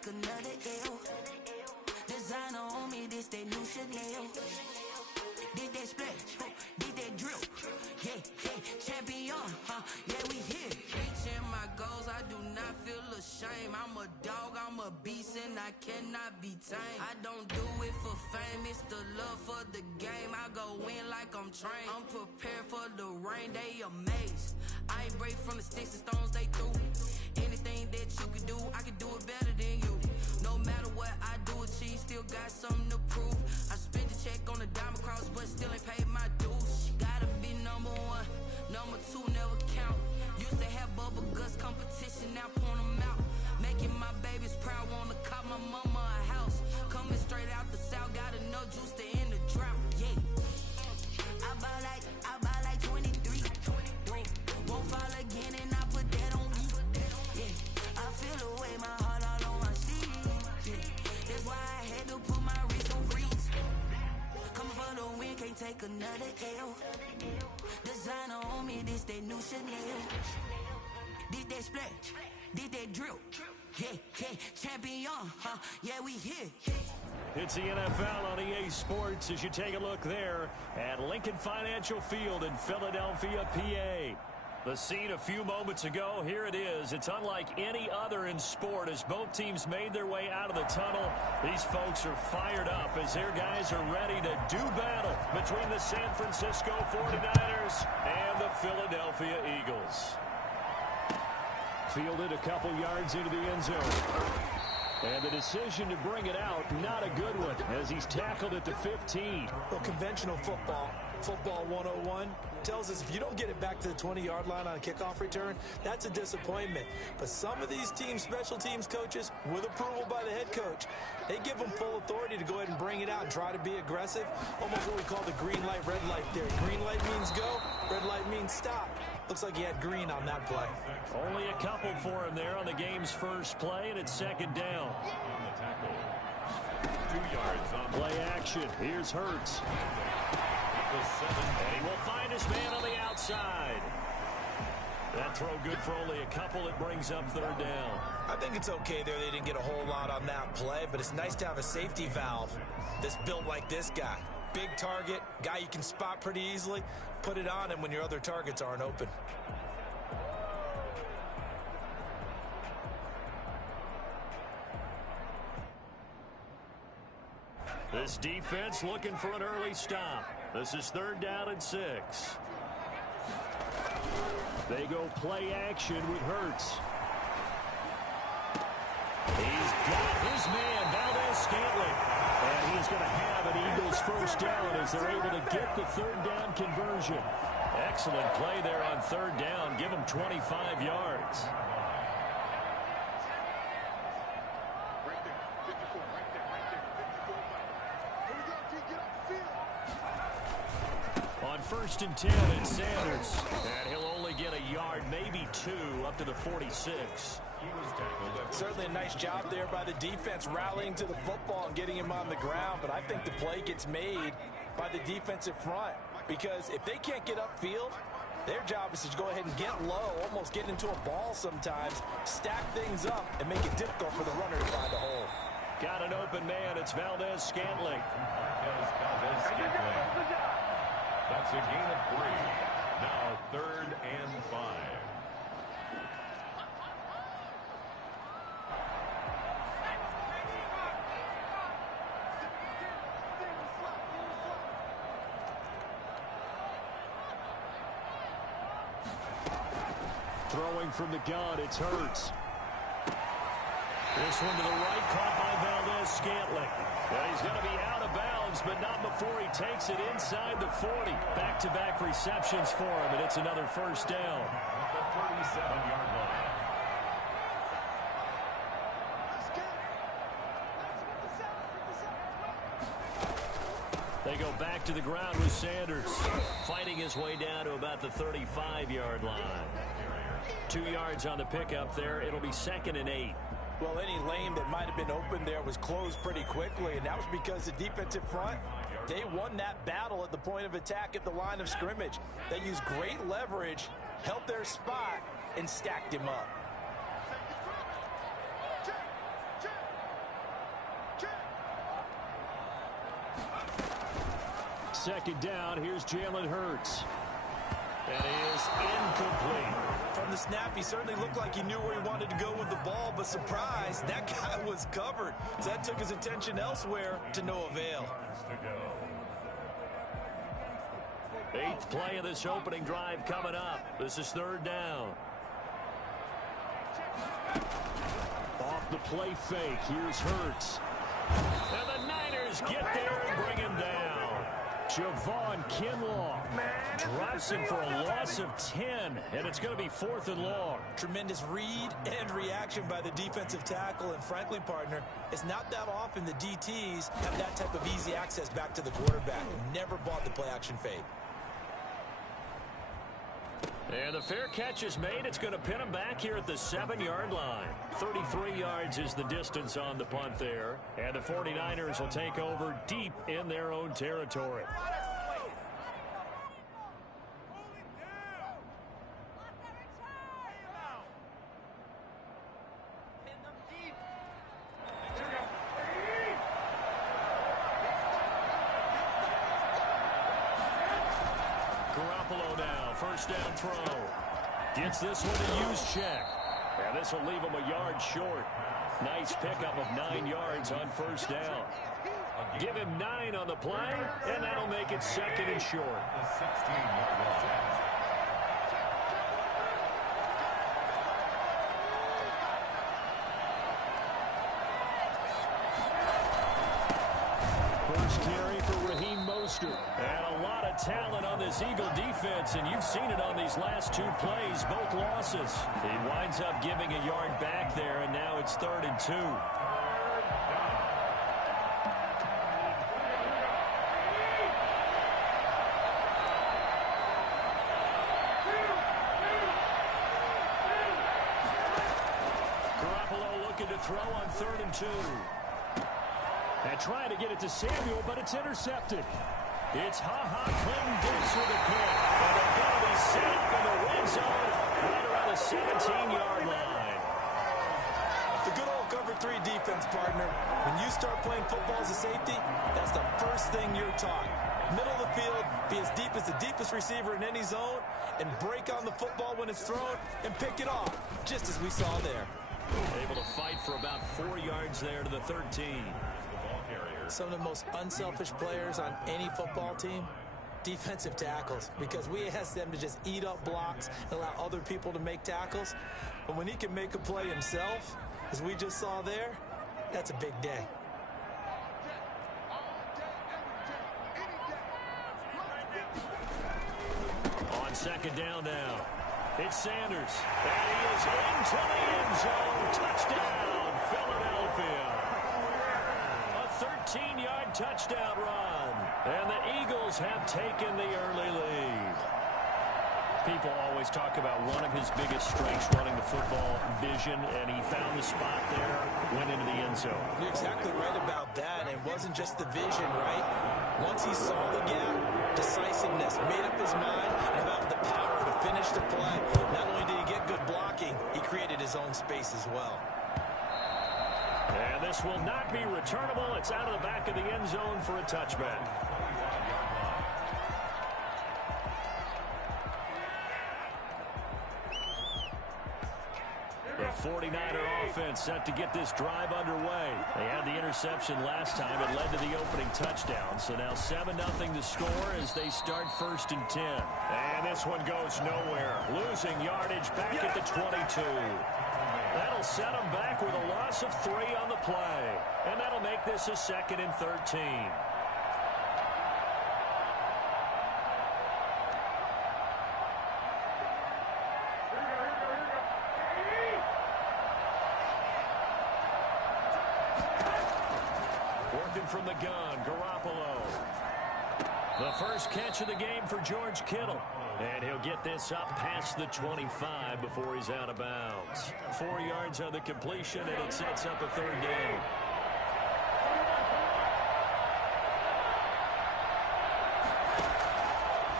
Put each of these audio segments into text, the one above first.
take another L. Designer on me, this that new Chanel. Did that splash, did that drip. Yeah, champion, yeah, we here. Reaching my goals, I do not feel ashamed. I'm a dog, I'm a beast, and I cannot be tamed. I don't do it for fame, it's the love for the game. I go in like I'm trained. I'm prepared for the rain, they amazed. I ain't break from the sticks and stones they threw. Anything that you can do, I can do it better than you. No matter what I do, achieve, still got something to prove. I spent the check on the diamond cross, but still ain't paid my dues. Gotta be number one, number two never count. Used to have bubble guts competition, now point them out. Making my babies proud, wanna cop my mama a house. Coming straight out the south, got enough juice to end the drought. Yeah, I buy like 23. Won't fall again, and I put that on me. Yeah, I feel the way, my heart all on my sleeve. Yeah, that's why I had to put my wrist on freeze. Coming for the win, can't take another L. Designer on me, this that new Chanel. Did that splash, did that drip. Yeah, champion, yeah, we here. It's the NFL on EA Sports as you take a look there at Lincoln Financial Field in Philadelphia, PA. The scene a few moments ago, here it is. It's unlike any other in sport as both teams made their way out of the tunnel. These folks are fired up as their guys are ready to do battle between the San Francisco 49ers and the Philadelphia Eagles. Fielded a couple yards into the end zone. And the decision to bring it out, not a good one, as he's tackled at the 15. Well, conventional football 101, tells us if you don't get it back to the 20-yard line on a kickoff return, that's a disappointment. But some of these teams, special teams coaches, with approval by the head coach, they give them full authority to go ahead and bring it out and try to be aggressive. Almost what we call the green light, red light theory. Green light means go, red light means stop. Looks like he had green on that play. Only a couple for him there on the game's first play, and it's second down. On the tackle, 2 yards on play action. Here's Hurts. And he will find his man on the outside. That throw good for only a couple. It brings up third down. I think it's okay there. They didn't get a whole lot on that play, but it's nice to have a safety valve that's built like this guy. Big target, guy you can spot pretty easily. Put it on him when your other targets aren't open. This defense looking for an early stop. This is third down and 6. They go play action with Hurts. He's got his man, Valdez-Scantling. And he's going to have an Eagles first down as they're able to get the third down conversion. Excellent play there on third down. Give them 25 yards. On 1st and 10, it's Sanders. And he'll only get a yard, maybe 2, up to the 46. Certainly a nice job there by the defense rallying to the football and getting him on the ground, but I think the play gets made by the defensive front because if they can't get upfield, their job is to go ahead and get low, almost get into a ball sometimes, stack things up, and make it difficult for the runner to find a hole. Got an open man. It's Valdez-Scantling. That's a gain of 3. Now 3rd and 5. Throwing from the gun, it's Hurts. This one to the right, caught by Valdez-Scantling. Well, he's going to be out of bounds, but not before he takes it inside the 40. Back-to-back receptions for him, and it's another first down. At the 37-yard line. They go back to the ground with Sanders, fighting his way down to about the 35-yard line. 2 yards on the pickup there. It'll be 2nd and 8. Well, any lane that might have been open there was closed pretty quickly, and that was because the defensive front, they won that battle at the point of attack at the line of scrimmage. They used great leverage, held their spot, and stacked him up. second down. Here's Jalen Hurts. And he is incomplete. From the snap, he certainly looked like he knew where he wanted to go with the ball, but surprise, that guy was covered. So that took his attention elsewhere to no avail. Eighth play of this opening drive coming up. This is third down. Off the play fake, here's Hurts. And the Niners get there and bring him down. Javon Kinlaw drops him for a loss of 10, and it's going to be 4th and long. Tremendous read and reaction by the defensive tackle, and frankly, partner, it's not that often the DTs have that type of easy access back to the quarterback. Never bought the play-action fake. And the fair catch is made. It's going to pin him back here at the 7-yard line. 33 yards is the distance on the punt there. And the 49ers will take over deep in their own territory. Garoppolo now, first down throw. Gets this one to Juszczyk. And this will leave him a yard short. Nice pickup of 9 yards on first down. Give him 9 on the play, and that'll make it 2nd and short. The 16-yard line. First carry for Raheem Mostert. And a lot of talent on this Eagle defense, and you've seen it on these last 2 plays, both losses. He winds up giving a yard back there, and now it's 3rd and 2. Garoppolo looking to throw on 3rd and 2. And trying to get it to Samuel, but it's intercepted. It's Ha-Ha Clinton-Dix with a pick. And they're going to be set up in the red zone right around the 17-yard line. The good old cover 3 defense, partner. When you start playing football as a safety, that's the first thing you're taught. Middle of the field, be as deep as the deepest receiver in any zone, and break on the football when it's thrown, and pick it off, just as we saw there. Able to fight for about 4 yards there to the 13. Some of the most unselfish players on any football team, defensive tackles, because we ask them to just eat up blocks and allow other people to make tackles. But when he can make a play himself, as we just saw there, that's a big day. On second down now, it's Sanders. And he is into the end zone. Touchdown, Philadelphia. 13-yard touchdown run. And the Eagles have taken the early lead. People always talk about one of his biggest strengths running the football, vision, and he found the spot there, went into the end zone. You're exactly right about that. It wasn't just the vision, right? Once he saw the gap, decisiveness, made up his mind, and about the power to finish the play. Not only did he get good blocking, he created his own space as well. And this will not be returnable. It's out of the back of the end zone for a touchback. The 49er offense set to get this drive underway. They had the interception last time. It led to the opening touchdown. So now 7-0 to score as they start 1st and 10. And this one goes nowhere. Losing yardage back at the 22. That'll set them back with a loss of 3 on the play. And that'll make this a 2nd and 13. Working from the gun, Garoppolo. The first catch of the game for George Kittle. And he'll get this up past the 25 before he's out of bounds. 4 yards on the completion, and it sets up a 3rd down.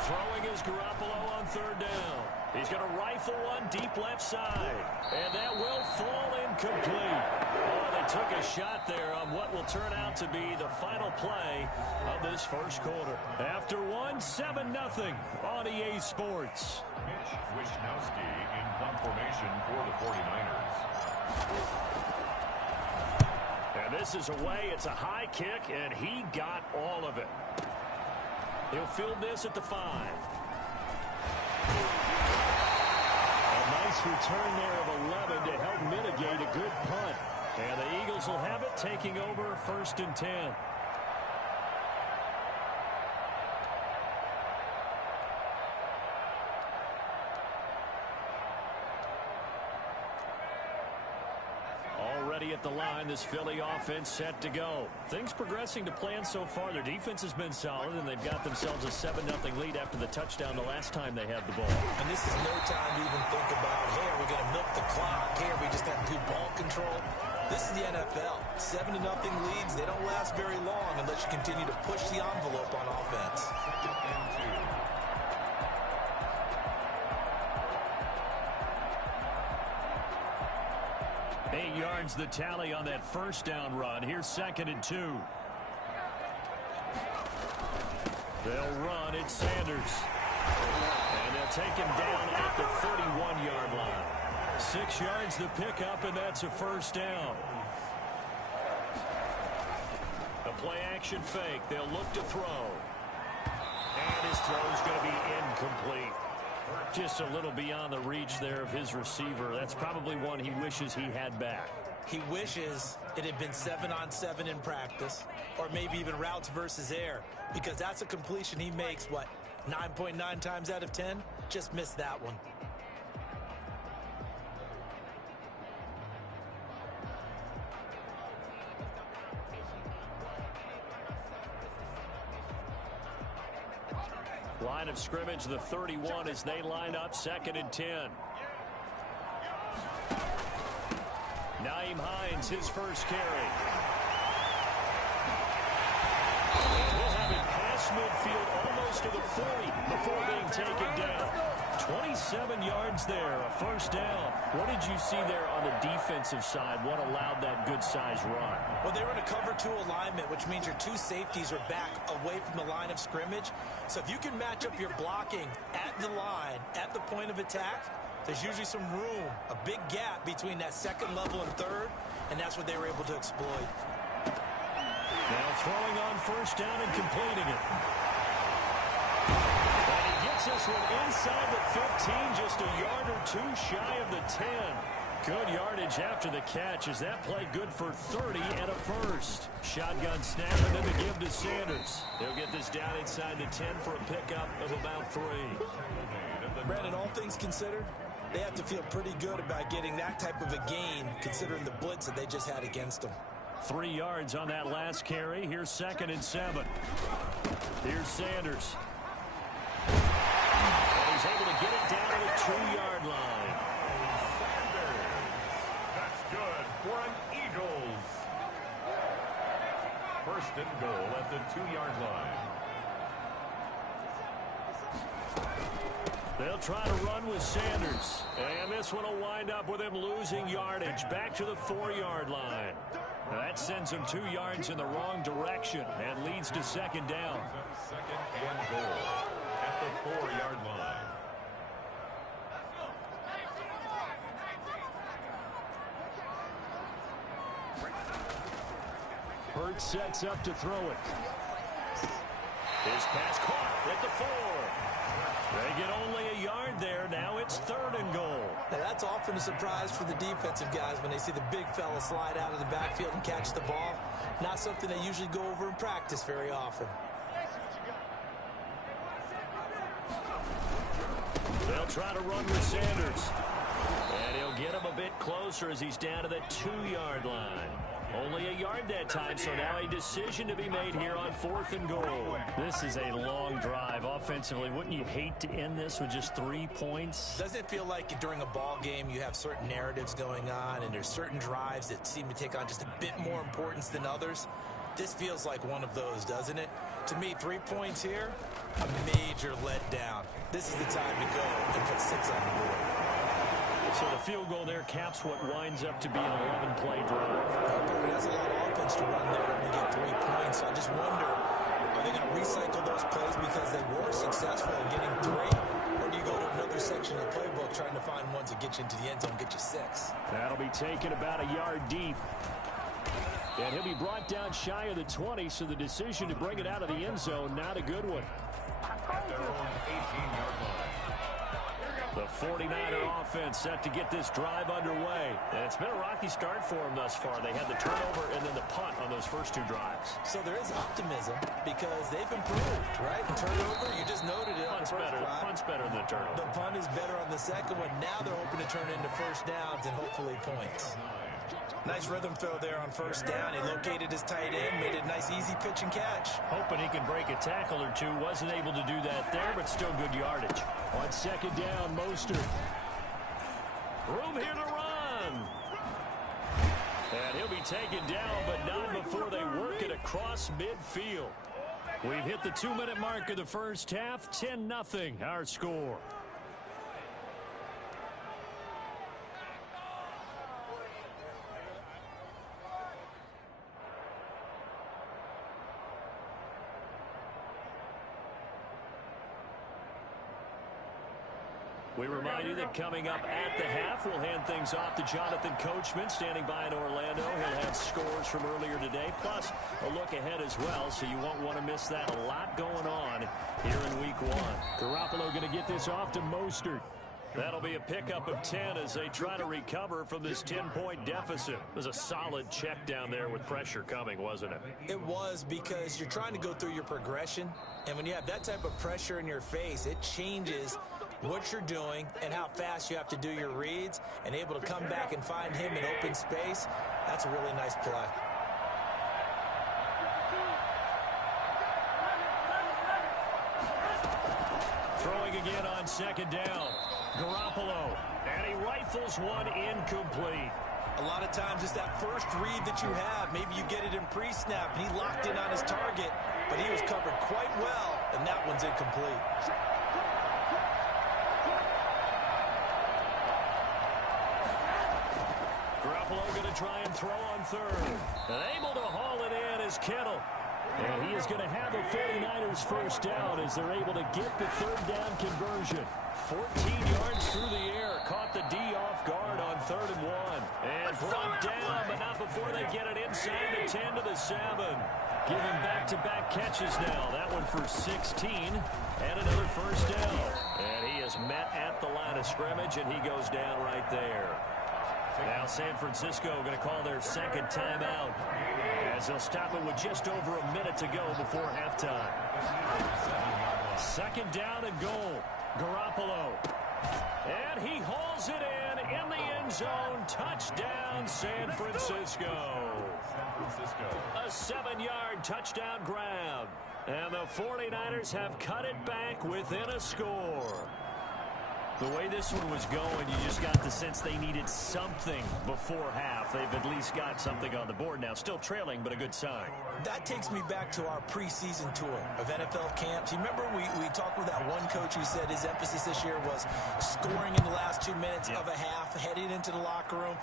Throwing is Garoppolo on 3rd down. He's going to rifle one deep left side. And that will fall incomplete. Oh, they took a shot there on what will turn out to be the final play of this first quarter. After one, 7-0 on EA Sports. Mitch Wishnowsky in punt formation for the 49ers. And this is away. It's a high kick, and he got all of it. He'll field this at the 5. Nice return there of 11 to help mitigate a good punt. And the Eagles will have it, taking over 1st and 10. Already at the line, this Philly offense set to go. Things progressing to plan so far. Their defense has been solid, and they've got themselves a 7-0 lead after the touchdown the last time they had the ball. And this is no time to even think about, hey, are we going to milk the clock? Hey, are we just have good ball control? This is the NFL. 7-0 leads, they don't last very long unless you continue to push the envelope on offense. 8 yards the tally on that first down run. Here's 2nd and 2. They'll run. It's Sanders. And they'll take him down at the 31-yard line. 6 yards the pickup, and that's a first down. The play-action fake. They'll look to throw. And his throw's going to be incomplete. Just a little beyond the reach there of his receiver. That's probably one he wishes he had back. He wishes it had been 7-on-7 in practice, or maybe even routes versus air, because that's a completion he makes, 9.9 times out of 10? Just missed that one. Line of scrimmage, the 31, as they line up, 2nd and 10. Nyheim Hines, his first carry. We'll have it past midfield, almost to the 40 before being taken down. 27 yards there, a first down. What did you see there on the defensive side? What allowed that good-sized run? Well, they were in a cover 2 alignment, which means your 2 safeties are back away from the line of scrimmage. So if you can match up your blocking at the line, at the point of attack, there's usually some room, a big gap between that 2nd level and 3rd, and that's what they were able to exploit. Now throwing on first down and completing it. And he gets this one inside the 15, just a yard or 2 shy of the 10. Good yardage after the catch. Is that play good for 30 and a first? Shotgun snap and then the give to Sanders. They'll get this down inside the 10 for a pickup of about 3. Brandon, all things considered, they have to feel pretty good about getting that type of a gain considering the blitz that they just had against them. 3 yards on that last carry. Here's 2nd and 7. Here's Sanders. And he's able to get it down to the 2-yard line. That's good for an Eagles. 1st and goal at the 2-yard line. They'll try to run with Sanders. And this one will wind up with him losing yardage back to the 4-yard line. That sends him 2 yards in the wrong direction and leads to 2nd down. 2nd and goal at the 4-yard line. Hurts sets up to throw it. His pass caught at the 4. They get only a yard there. Now it's 3rd and goal. Now that's often a surprise for the defensive guys when they see the big fella slide out of the backfield and catch the ball. Not something they usually go over in practice very often. They'll try to run with Sanders. And he'll get him a bit closer as he's down to the 2-yard line. Only a yard that time, so now a decision to be made here on 4th and goal. This is a long drive offensively. Wouldn't you hate to end this with just 3 points? Doesn't it feel like during a ball game you have certain narratives going on and there's certain drives that seem to take on just a bit more importance than others? This feels like one of those, doesn't it? To me, 3 points here, a major letdown. This is the time to go and put 6 on the board. So the field goal there caps what winds up to be an 11-play drive. That's a lot of offense to run there and get 3 points. I just wonder, are they going to recycle those plays because they were successful in getting 3? Or do you go to another section of the playbook trying to find ones that get you into the end zone, get you 6? That'll be taken about a yard deep. And he'll be brought down shy of the 20, so the decision to bring it out of the end zone, not a good one. At their own 18-yard line. The 49er offense set to get this drive underway. And it's been a rocky start for them thus far. They had the turnover and then the punt on those first 2 drives. So there is optimism because they've improved, right? The turnover, you just noted it. Punt's better than the turnover. The punt is better on the second one. Now they're hoping to turn it into first downs and hopefully points. Nice rhythm throw there on first down. He located his tight end, made it a nice easy pitch and catch. Hoping he can break a tackle or 2. Wasn't able to do that there, but still good yardage. On second down, Mostert. Room here to run. And he'll be taken down, but not before they work it across midfield. We've hit the 2-minute mark of the first half. 10-0 our score. We remind you that coming up at the half, we'll hand things off to Jonathan Coachman, standing by in Orlando. He'll have scores from earlier today, plus a look ahead as well, so you won't want to miss that. A lot going on here in Week 1. Garoppolo going to get this off to Mostert. That'll be a pickup of 10 as they try to recover from this 10-point deficit. It was a solid check down there with pressure coming, wasn't it? It was, because you're trying to go through your progression, and when you have that type of pressure in your face, it changes what you're doing and how fast you have to do your reads, and able to come back and find him in open space. That's a really nice play. Throwing again on second down. Garoppolo, and he rifles one incomplete. A lot of times it's that first read that you have. Maybe you get it in pre-snap, and he locked in on his target, but he was covered quite well, and that one's incomplete. Garoppolo going to try and throw on third. And able to haul it in is Kittle. And he is going to have the 49ers first down as they're able to get the third down conversion. 14 yards through the air. Caught the D off guard on 3rd and 1. And brought down, but not before they get it inside the 10 to the 7. Giving back-to-back catches now. That one for 16. And another first down. And he is met at the line of scrimmage, and he goes down right there. Now San Francisco going to call their second timeout as they'll stop it with just over a minute to go before halftime. Second down and goal. Garoppolo. And he hauls it in the end zone. Touchdown, San Francisco. A 7-yard touchdown grab. And the 49ers have cut it back within a score. The way this one was going, you just got the sense they needed something before half. They've at least got something on the board now. Still trailing, but a good sign. That takes me back to our preseason tour of NFL camps. You remember we talked with that one coach who said his emphasis this year was scoring in the last 2 minutes of a half, heading into the locker room.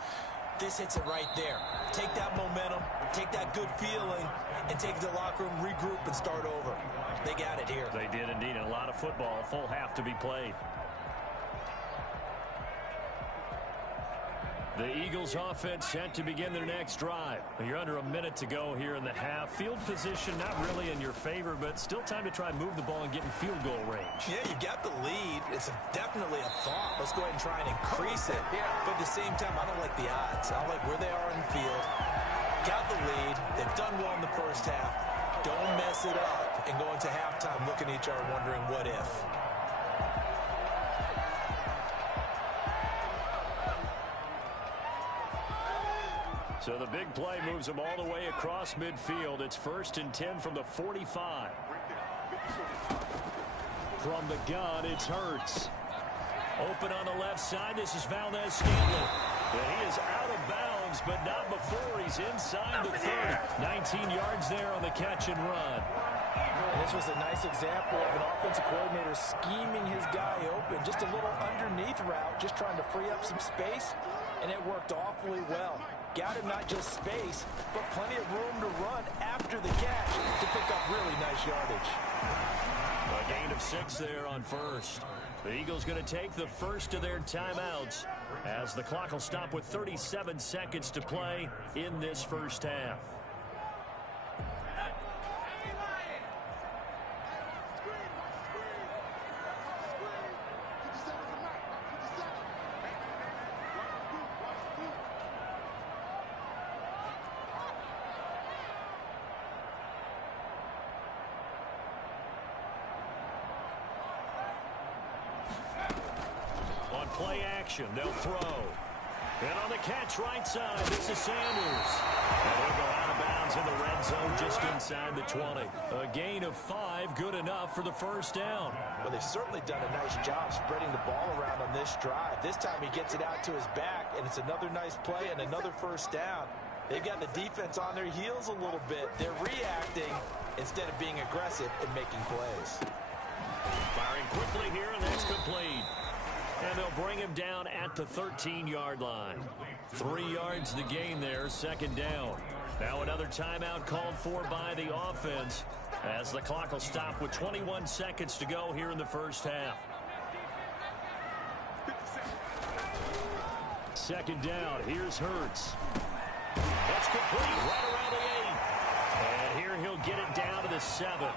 This hits it right there. Take that momentum, take that good feeling, and take it to the locker room, regroup, and start over. They got it here. They did indeed. And a lot of football, full half to be played. The Eagles offense set to begin their next drive. You're under a minute to go here in the half. Field position not really in your favor, but still time to try and move the ball and get in field goal range. Yeah, you got the lead. It's definitely a thought. Let's go ahead and try and increase it. But at the same time, I don't like the odds. I don't like where they are in the field. Got the lead. They've done well in the first half. Don't mess it up and go into halftime looking at each other wondering what if. So the big play moves them all the way across midfield. It's 1st and 10 from the 45. From the gun, it's Hurts. Open on the left side. This is Valdez Scantling. And he is out of bounds Jones, but not before he's inside the 30. 19 yards there on the catch and run. And this was a nice example of an offensive coordinator scheming his guy open. Just a little underneath route, just trying to free up some space, and it worked awfully well. Got him not just space, but plenty of room to run after the catch to pick up really nice yardage. A gain of 6 there on first. The Eagles going to take the first of their timeouts as the clock will stop with 37 seconds to play in this first half. Play action, they'll throw. And on the catch right side, this is Sanders. And he'll go out of bounds in the red zone just inside the 20. A gain of 5, good enough for the first down. Well, they've certainly done a nice job spreading the ball around on this drive. This time he gets it out to his back, and it's another nice play and another first down. They've got the defense on their heels a little bit. They're reacting instead of being aggressive and making plays. Firing quickly here, and that's complete. And they'll bring him down at the 13-yard line. 3 yards the gain there, second down. Now another timeout called for by the offense as the clock will stop with 21 seconds to go here in the first half. Second down, here's Hurts. That's complete right around the 8. And here he'll get it down to the 7.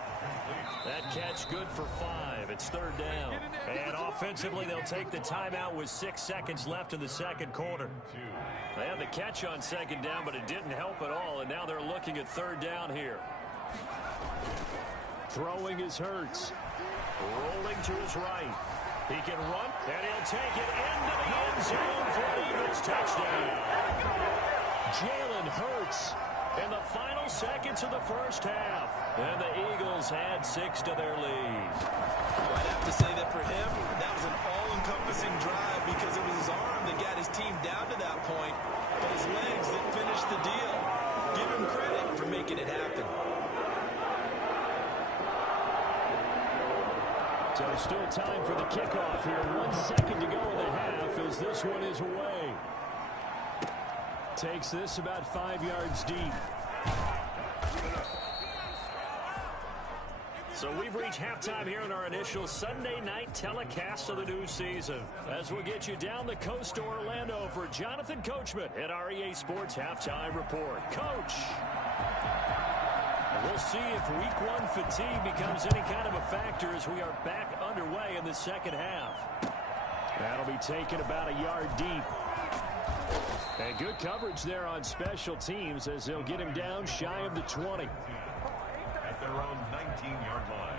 That catch good for 5. It's third down. And offensively, they'll take the timeout with 6 seconds left in the second quarter. They had the catch on second down, but it didn't help at all. And now they're looking at third down here. Throwing is Hurts. Rolling to his right. He can run, and he'll take it into the end zone for an Eagles touchdown. Jalen Hurts in the final seconds of the first half. And the Eagles had 6 to their lead. Well, I'd have to say that for him, that was an all-encompassing drive because it was his arm that got his team down to that point, but his legs that finished the deal. Give him credit for making it happen. So still time for the kickoff here. 1 second to go in the half as this one is away. Takes this about 5 yards deep. So we've reached halftime here in our initial Sunday night telecast of the new season. As we'll get you down the coast to Orlando for Jonathan Coachman at our EA Sports Halftime Report. Coach! We'll see if week 1 fatigue becomes any kind of a factor as we are back underway in the second half. That'll be taken about a yard deep. And good coverage there on special teams as they'll get him down shy of the 20. At their own 19-yard line.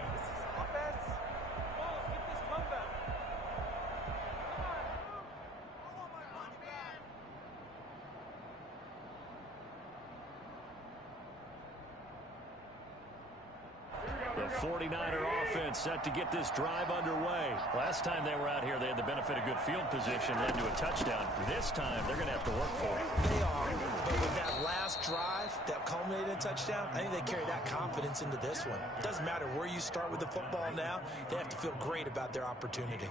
The 49er offense set to get this drive underway. Last time they were out here, they had the benefit of good field position, led to a touchdown. This time, they're going to have to work for it. They are, but with that last drive that culminated in a touchdown, I think they carry that confidence into this one. It doesn't matter where you start with the football now, they have to feel great about their opportunity.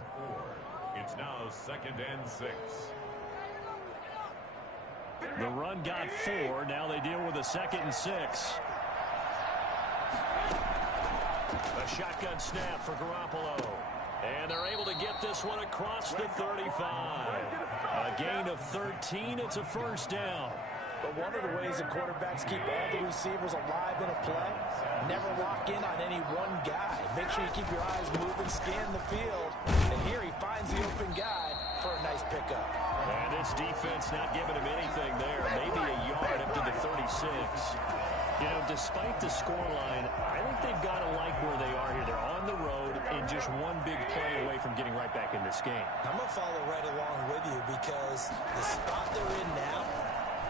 It's now 2nd and 6. The run got 4. Now they deal with a 2nd and 6. A shotgun snap for Garoppolo. And they're able to get this one across the 35. A gain of 13. It's a first down. But one of the ways that quarterbacks keep all the receivers alive in a play, never lock in on any one guy. Make sure you keep your eyes moving, scan the field. And here he finds the open guy for a nice pickup. And this defense not giving him anything there. Maybe a yard up to the 36. You know, despite the scoreline, I think they've got to like where they are here. They're on the road and just one big play away from getting right back in this game. I'm going to follow right along with you because the spot they're in now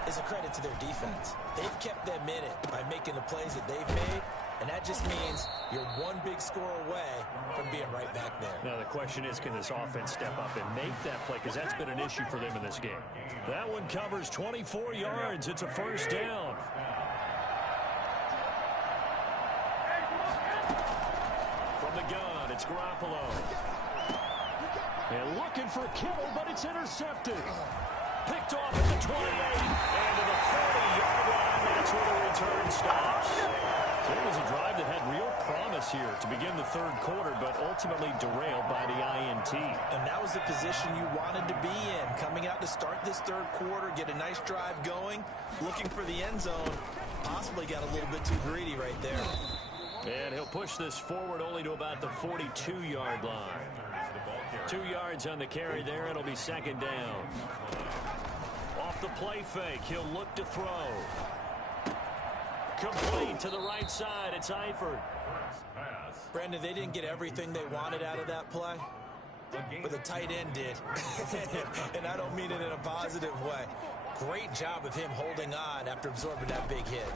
is a credit to their defense. They've kept them in it by making the plays that they've made, and that just means you're one big score away from being right back there. Now the question is, can this offense step up and make that play? Because that's been an issue for them in this game. That one covers 24 yards. It's a first down. From the gun, it's Garoppolo. And looking for Kittle, but it's intercepted. Picked off at the 28, and to the 40-yard line. That's where the return stops. So it was a drive that had real promise here to begin the third quarter, but ultimately derailed by the INT. And that was the position you wanted to be in. Coming out to start this third quarter, get a nice drive going, looking for the end zone. Possibly got a little bit too greedy right there. And he'll push this forward only to about the 42-yard line. 2 yards on the carry there. It'll be second down. Off the play fake, he'll look to throw. Complete to the right side. It's Eifert. Brandon, they didn't get everything they wanted out of that play, but the tight end did. And I don't mean it in a positive way. Great job of him holding on after absorbing that big hit.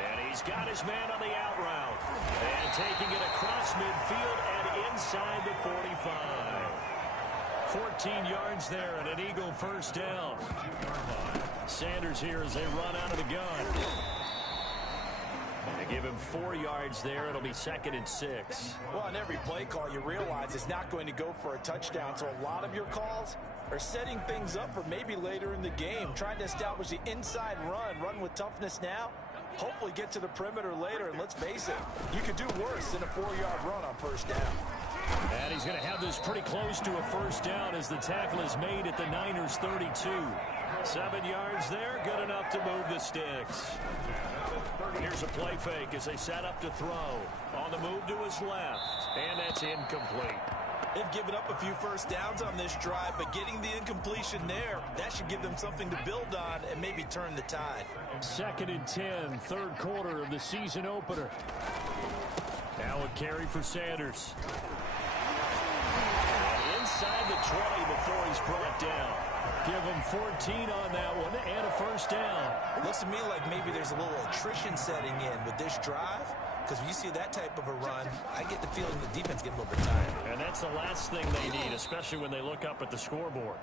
And he's got his man on the out route. And taking it across midfield and inside the 45. 14 yards there and an Eagle first down. Sanders here as they run out of the gun. They give him 4 yards there. It'll be second and 6. Well, on every play call, you realize it's not going to go for a touchdown. So a lot of your calls are setting things up for maybe later in the game, trying to establish the inside run with toughness now. Hopefully get to the perimeter later, and let's face it, you could do worse than a 4-yard run on first down. And he's going to have this pretty close to a first down as the tackle is made at the Niners' 32. 7 yards there, good enough to move the sticks. Here's a play fake as they set up to throw. On the move to his left, and that's incomplete. They've given up a few first downs on this drive, but getting the incompletion there, that should give them something to build on and maybe turn the tide. Second and 10, third quarter of the season opener. Now a carry for Sanders. And inside the 20 before he's brought down. Give him 14 on that one and a first down. Looks to me like maybe there's a little attrition setting in with this drive. Because when you see that type of a run, I get the feeling the defense gets a little bit tired. And that's the last thing they need, especially when they look up at the scoreboard.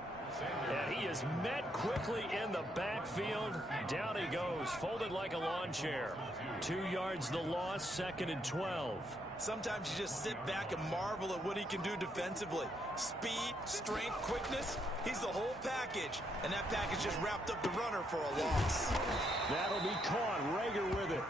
And he is met quickly in the backfield. Down he goes, folded like a lawn chair. 2 yards the loss, second and 12. Sometimes you just sit back and marvel at what he can do defensively. Speed, strength, quickness, he's the whole package. And that package just wrapped up the runner for a loss. That'll be caught. Rager with it.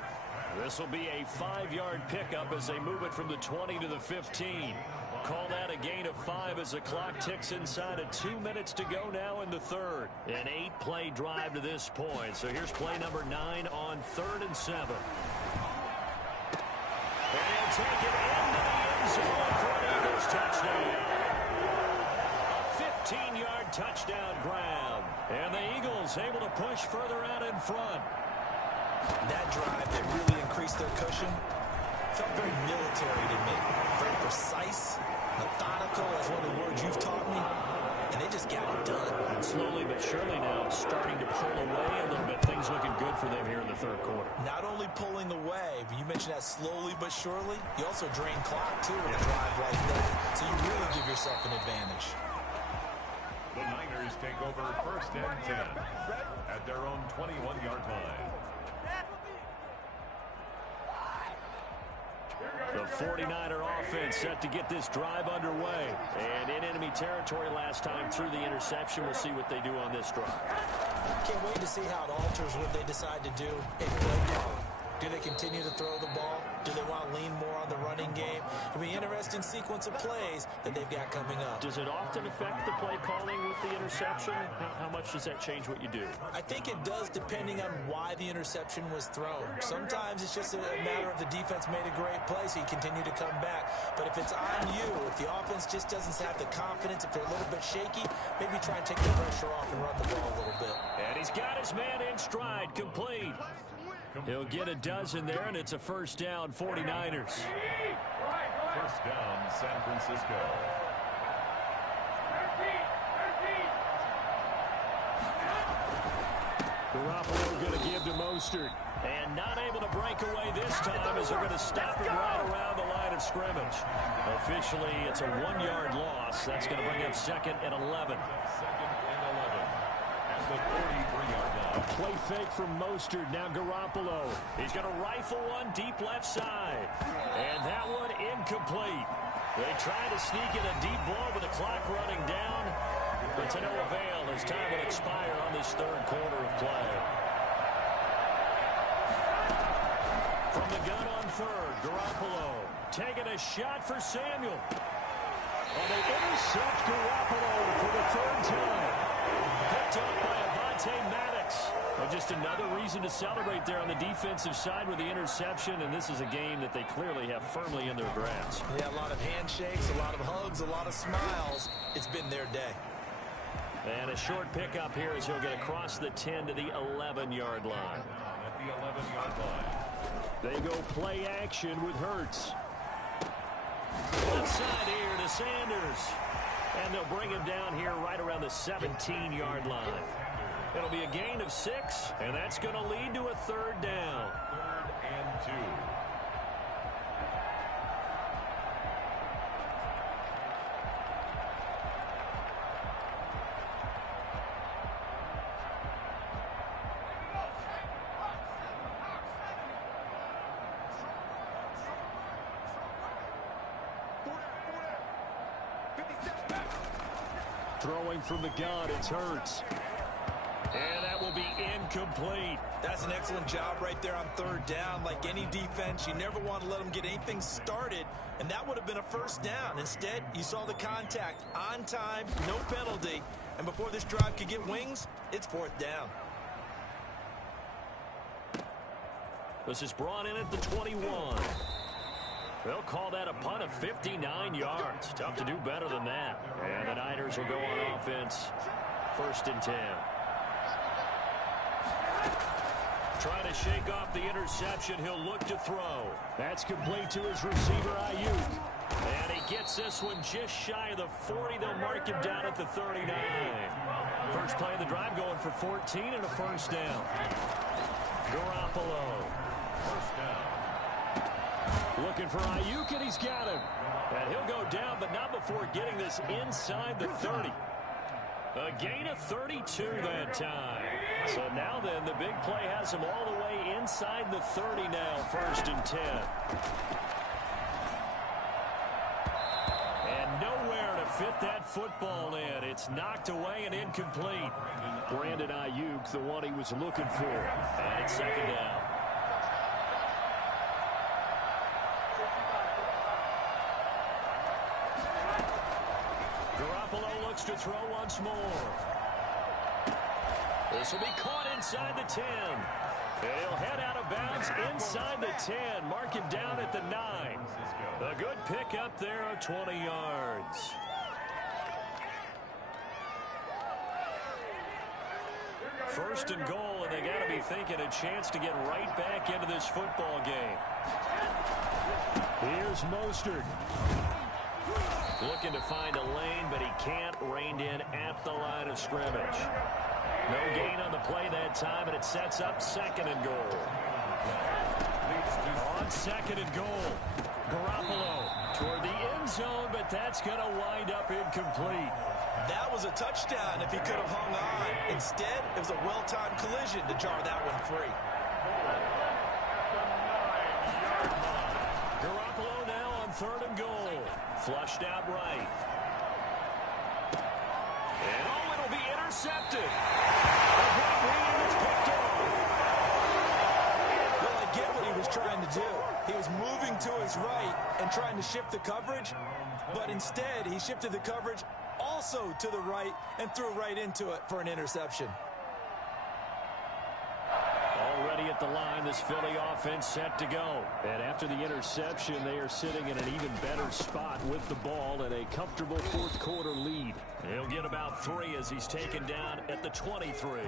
This will be a 5-yard pickup as they move it from the 20 to the 15. Call that a gain of 5 as the clock ticks inside of 2 minutes to go now in the third. An 8-play drive to this point. So here's play number 9 on 3rd and 7. And he'll take it into the end zone for an Eagles touchdown. A 15-yard touchdown grab. And the Eagles able to push further out in front. That drive that really increased their cushion felt very military to me. Very precise, methodical, that's one of the words you've taught me. And they just got it done. And slowly but surely now starting to pull away a little bit. Things looking good for them here in the third quarter. Not only pulling away, but you mentioned that slowly but surely. You also drain clock, too, with a drive like that. So you really give yourself an advantage. The Niners take over first and 10 at their own 21-yard line. The 49er offense set to get this drive underway. And in enemy territory last time through the interception. We'll see what they do on this drive. Can't wait to see how it alters what they decide to do in play calling. Do they continue to throw the ball? Do they want to lean more on the running game? It'll be an interesting sequence of plays that they've got coming up. Does it often affect the play calling with the interception? How much does that change what you do? I think it does depending on why the interception was thrown. Sometimes it's just a matter of the defense made a great play, so you continue to come back. But if it's on you, if the offense just doesn't have the confidence, if they're a little bit shaky, maybe try and take the pressure off and run the ball a little bit. And he's got his man in stride, complete. He'll get a dozen there, and it's a first down, 49ers. First down, San Francisco. Garoppolo going to give to Mostert. And not able to break away this time as they're going to stop it right around the line of scrimmage. Officially, it's a 1-yard loss. That's going to bring up 2nd and 11. 2nd and 11 at the 43-yard line. A play fake from Mostert. Now Garoppolo. He's going to rifle one deep left side. And that one incomplete. They try to sneak in a deep ball with the clock running down. But to no avail as time will expire on this 3rd quarter of play. From the gun on 3rd, Garoppolo taking a shot for Samuel. And they intercept Garoppolo for the 3rd time. Picked up by Avonte Maddox. Well, just another reason to celebrate there on the defensive side with the interception, and this is a game that they clearly have firmly in their grasp. Yeah, a lot of handshakes, a lot of hugs, a lot of smiles. It's been their day. And a short pickup here as he'll get across the 10 to the 11-yard line. At the 11-yard line. They go play action with Hurts. Left side here to Sanders. And they'll bring him down here right around the 17-yard line. It'll be a gain of 6, and that's going to lead to a 3rd down. 3rd and 2. Throwing from the gun, it's Hurts. And that will be incomplete. That's an excellent job right there on 3rd down. Like any defense, you never want to let them get anything started, and that would have been a 1st down. Instead, you saw the contact on time, no penalty, and before this drive could get wings, it's 4th down. This is brought in at the 21. They'll call that a punt of 59 yards. Tough to do better than that. And the Niners will go on offense. 1st and 10. Trying to shake off the interception. He'll look to throw. That's complete to his receiver, Ayuk. And he gets this one just shy of the 40. They'll mark him down at the 39. First play of the drive going for 14 and a 1st down. Garoppolo. 1st down. Looking for Ayuk, and he's got him. And he'll go down, but not before getting this inside the 30. A gain of 32 that time. So now then, the big play has him all the way inside the 30 now, 1st and 10. And nowhere to fit that football in. It's knocked away and incomplete. Brandon Ayuk, the one he was looking for. And it's 2nd down. Garoppolo looks to throw once more. This will be caught inside the 10. And he'll head out of bounds inside the 10. Mark him down at the 9. A good pickup there of 20 yards. First and goal, and they got to be thinking a chance to get right back into this football game. Here's Mostert. Looking to find a lane, but he can't. Reined in at the line of scrimmage. No gain on the play that time, and it sets up 2nd and goal. On 2nd and goal, Garoppolo toward the end zone, but that's going to wind up incomplete. That was a touchdown if he could have hung on. Instead, it was a well-timed collision to jar that one free. Garoppolo now on 3rd and goal. Flushed out right. And oh, it'll be intercepted. Well, I get what he was trying to do. He was moving to his right and trying to shift the coverage, but instead he shifted the coverage also to the right and threw right into it for an interception. Already at the line, this Philly offense set to go. And after the interception, they are sitting in an even better spot with the ball and a comfortable 4th quarter lead. He'll get about 3 as he's taken down at the 23.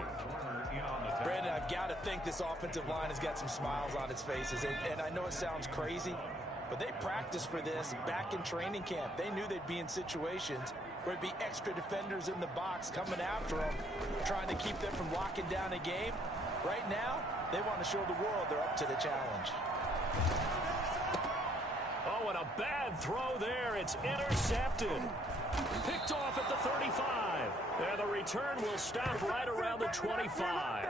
Brandon, I've got to think this offensive line has got some smiles on its faces. And I know it sounds crazy, but they practiced for this back in training camp. They knew they'd be in situations where it'd be extra defenders in the box coming after them, trying to keep them from locking down a game. Right now, they want to show the world they're up to the challenge. Oh, and a bad throw there. It's intercepted. Picked off at the 35. And the return will stop right around the 25.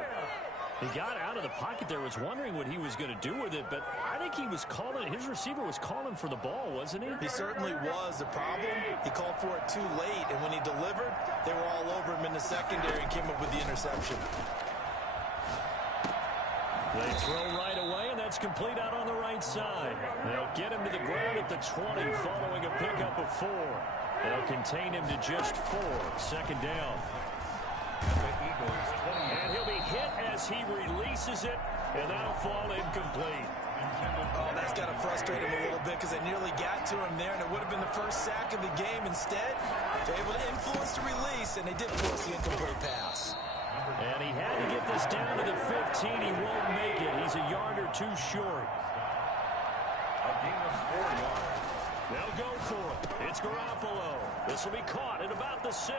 He got out of the pocket there, was wondering what he was going to do with it, but I think he was calling, his receiver was calling for the ball, wasn't he? He certainly was. The problem, he called for it too late, and when he delivered, they were all over him in the secondary and came up with the interception. They throw right away, and that's complete out on the right side. They'll get him to the ground at the 20 following a pickup of 4. They'll contain him to just 4. Second down. And he'll be hit as he releases it, and that'll fall incomplete. Oh, that's got to frustrate him a little bit because they nearly got to him there, and it would have been the first sack of the game. Instead, they're able to influence the release, and they did force the incomplete pass. And he had to get this down to the 15. He won't make it. He's a yard or 2 short. A gain of 4 yards. They'll go for it. It's Garoppolo. This will be caught at about the 6.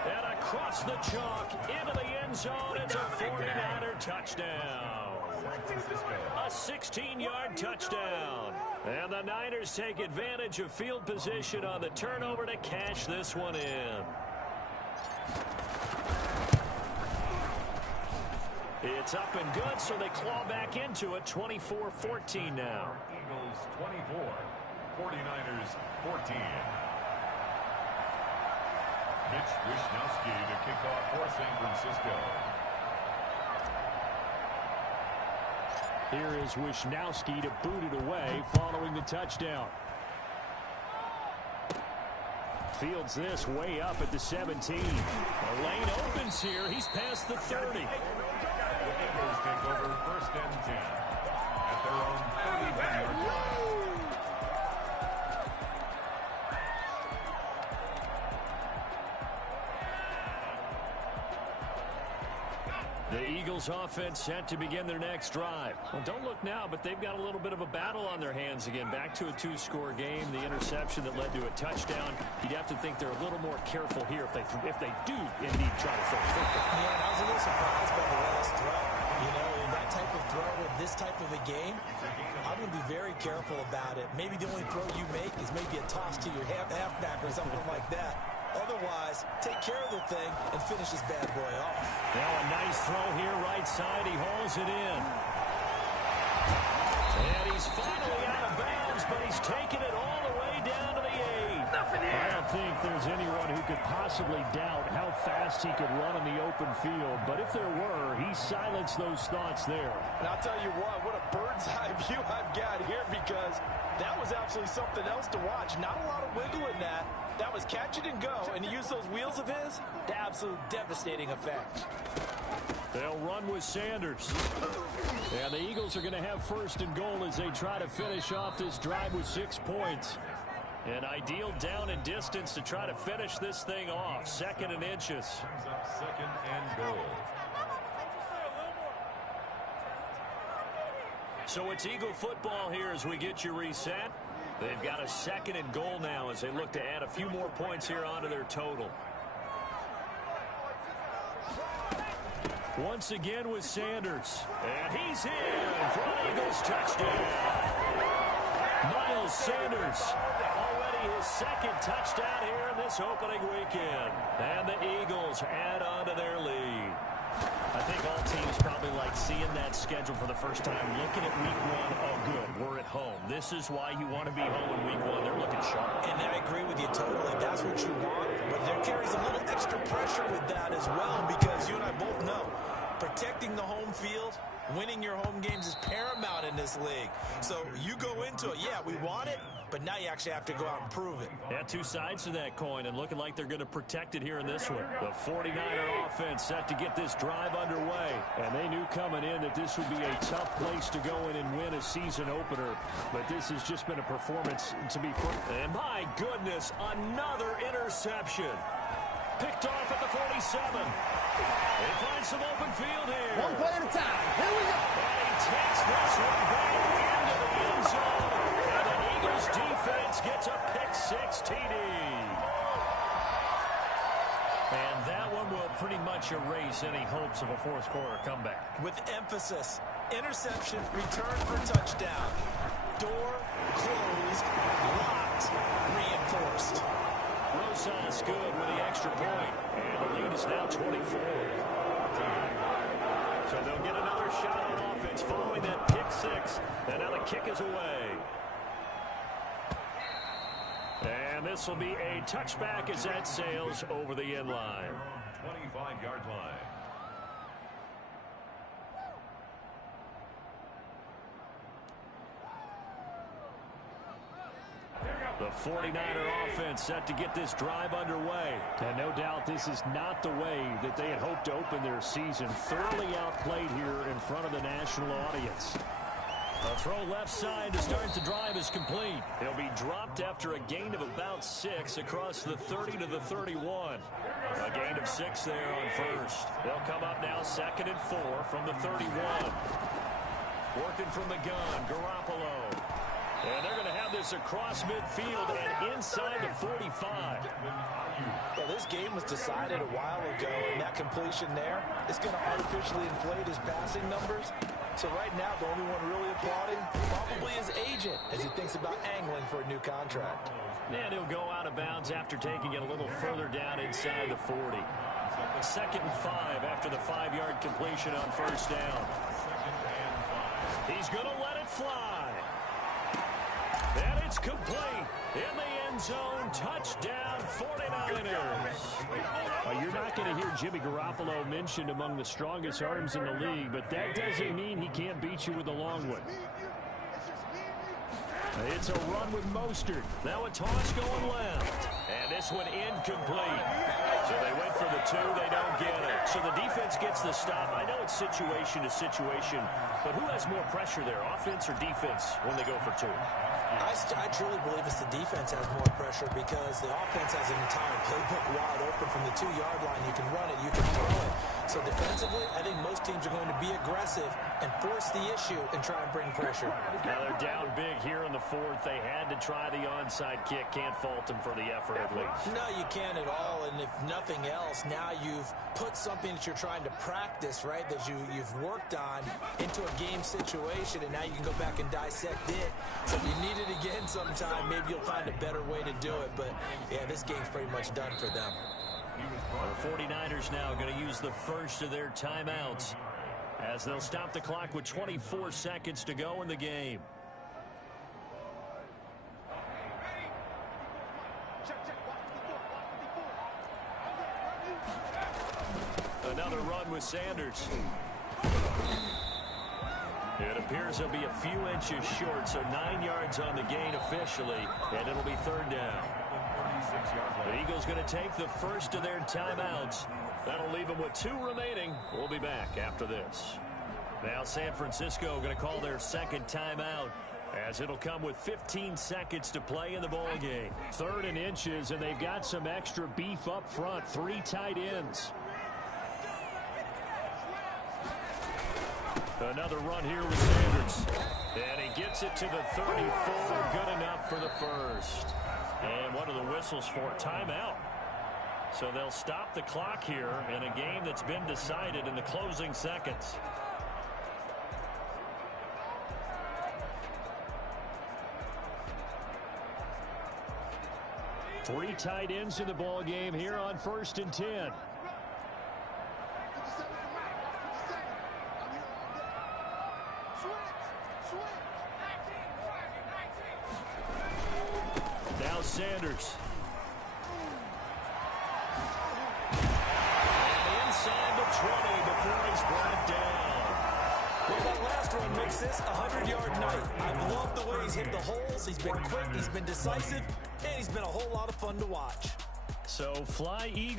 And across the chalk into the end zone. It's a 49er touchdown. A 16-yard touchdown. And the Niners take advantage of field position on the turnover to cash this one in. It's up and good, so they claw back into it. 24-14 now. Eagles 24, 49ers 14. Mitch Wishnowsky to kick off for San Francisco. Here is Wishnowsky to boot it away following the touchdown. Fields this way up at the 17. The lane opens here. He's past the 30. The Eagles take over first and 10 at their own 31-yard line. The Eagles offense set to begin their next drive. Well, don't look now, but they've got a little bit of a battle on their hands again. Back to a 2-score game. The interception that led to a touchdown. You'd have to think they're a little more careful here if they do indeed try to throw the football. Yeah, I was a little surprised by the last throw. You know, in that type of throw with this type of a game, I'm going to be very careful about it. Maybe the only throw you make is maybe a toss to your halfback or something like that. Otherwise, take care of the thing and finish this bad boy off. Now a nice throw here, right side. He hauls it in. And he's finally out of bounds, but he's taken it all the way down to the 8. I don't think there's anyone who could possibly doubt how fast he could run in the open field. But if there were, he silenced those thoughts there. And I'll tell you what a bird's eye view I've got here, because that was absolutely something else to watch. Not a lot of wiggle in that. That was catch it and go, and he used those wheels of his to absolute devastating effect. They'll run with Sanders. And the Eagles are going to have first and goal as they try to finish off this drive with 6 points. An ideal down and distance to try to finish this thing off. 2nd and inches. Brings up 2nd and goal. So it's Eagle football here as we get you reset. They've got a 2nd and goal now as they look to add a few more points here onto their total. Once again with Sanders. And he's in for an Eagles touchdown. Miles Sanders, already his 2nd touchdown here in this opening weekend. And the Eagles add on to their lead. I think all teams probably like seeing that schedule for the first time, looking at week 1. Oh, good, we're at home. This is why you want to be home in week 1. They're looking sharp. And I agree with you totally. That's what you want. But there carries a little extra pressure with that as well, because you and I both know protecting the home field, winning your home games is paramount in this league. So you go into it, yeah, we want it, but now you actually have to go out and prove it. Yeah, 2 sides to that coin, and looking like they're going to protect it here in this one. The 49er offense set to get this drive underway, and they knew coming in that this would be a tough place to go in and win a season opener, but this has just been a performance to be and my goodness, another interception. Picked off at the 47. They find some open field here. One play at a time. Here we go. And he takes this one back into the end zone. And the Eagles defense gets a pick 6 TD. And that one will pretty much erase any hopes of a fourth quarter comeback. With emphasis, interception, return for touchdown. Door closed, locked, reinforced. Rosas good with the extra point, and the lead is now 24. So they'll get another shot on offense following that pick six, and now the kick is away. And this will be a touchback as that sails over the end line. 25-yard line. The 49er offense set to get this drive underway. And no doubt this is not the way that they had hoped to open their season. Thoroughly outplayed here in front of the national audience. A throw left side to start the drive is complete. He'll be dropped after a gain of about 6 across the 30 to the 31. A gain of 6 there on first. They'll come up now 2nd and 4 from the 31. Working from the gun, Garoppolo. And they're going to have this across midfield and inside the 45. Well, this game was decided a while ago, and that completion there is going to artificially inflate his passing numbers. So right now, the only one really applauding probably his agent as he thinks about angling for a new contract. And he'll go out of bounds after taking it a little further down inside the 40. 2nd and 5 after the 5-yard completion on first down. He's going to let it fly. And it's complete. In the end zone, touchdown 49ers. You're not going to hear Jimmy Garoppolo mentioned among the strongest arms in the league, but that doesn't mean he can't beat you with a long one. It's a run with Mostert. Now a toss going left. And this one incomplete. So they went for the 2. They don't get it. So the defense gets the stop. I know it's situation to situation, but who has more pressure there, offense or defense, when they go for 2? I truly believe it's the defense has more pressure because the offense has an entire playbook wide open from the 2-yard line. You can run it, you can throw it. So defensively, I think most teams are going to be aggressive and force the issue and try and bring pressure. Now they're down big here in the 4th. They had to try the onside kick. Can't fault them for the effort at least. No, you can't at all. And if nothing else, now you've put something that you're trying to practice, right, that you've worked on into a game situation, and now you can go back and dissect it. So if you need it again sometime, maybe you'll find a better way to do it. But, yeah, this game's pretty much done for them. The 49ers now going to use the first of their timeouts as they'll stop the clock with 24 seconds to go in the game. Another run with Sanders. It appears he'll be a few inches short, so 9 yards on the gain officially, and it'll be 3rd down. The Eagles going to take the first of their timeouts. That'll leave them with 2 remaining. We'll be back after this. Now San Francisco going to call their 2nd timeout as it'll come with 15 seconds to play in the ball game. 3rd and inches, and they've got some extra beef up front. 3 tight ends. Another run here with Sanders. And he gets it to the 34. Good enough for the first. And one of the whistles for timeout. So they'll stop the clock here in a game that's been decided in the closing seconds. Three tight ends in the ball game here on 1st and 10. Now Sanders. And inside the 20 before he's brought down. Well, that last run makes this a 100-yard night. I've loved the way he's hit the holes. He's been quick, he's been decisive, and he's been a whole lot of fun to watch. So fly Eagles.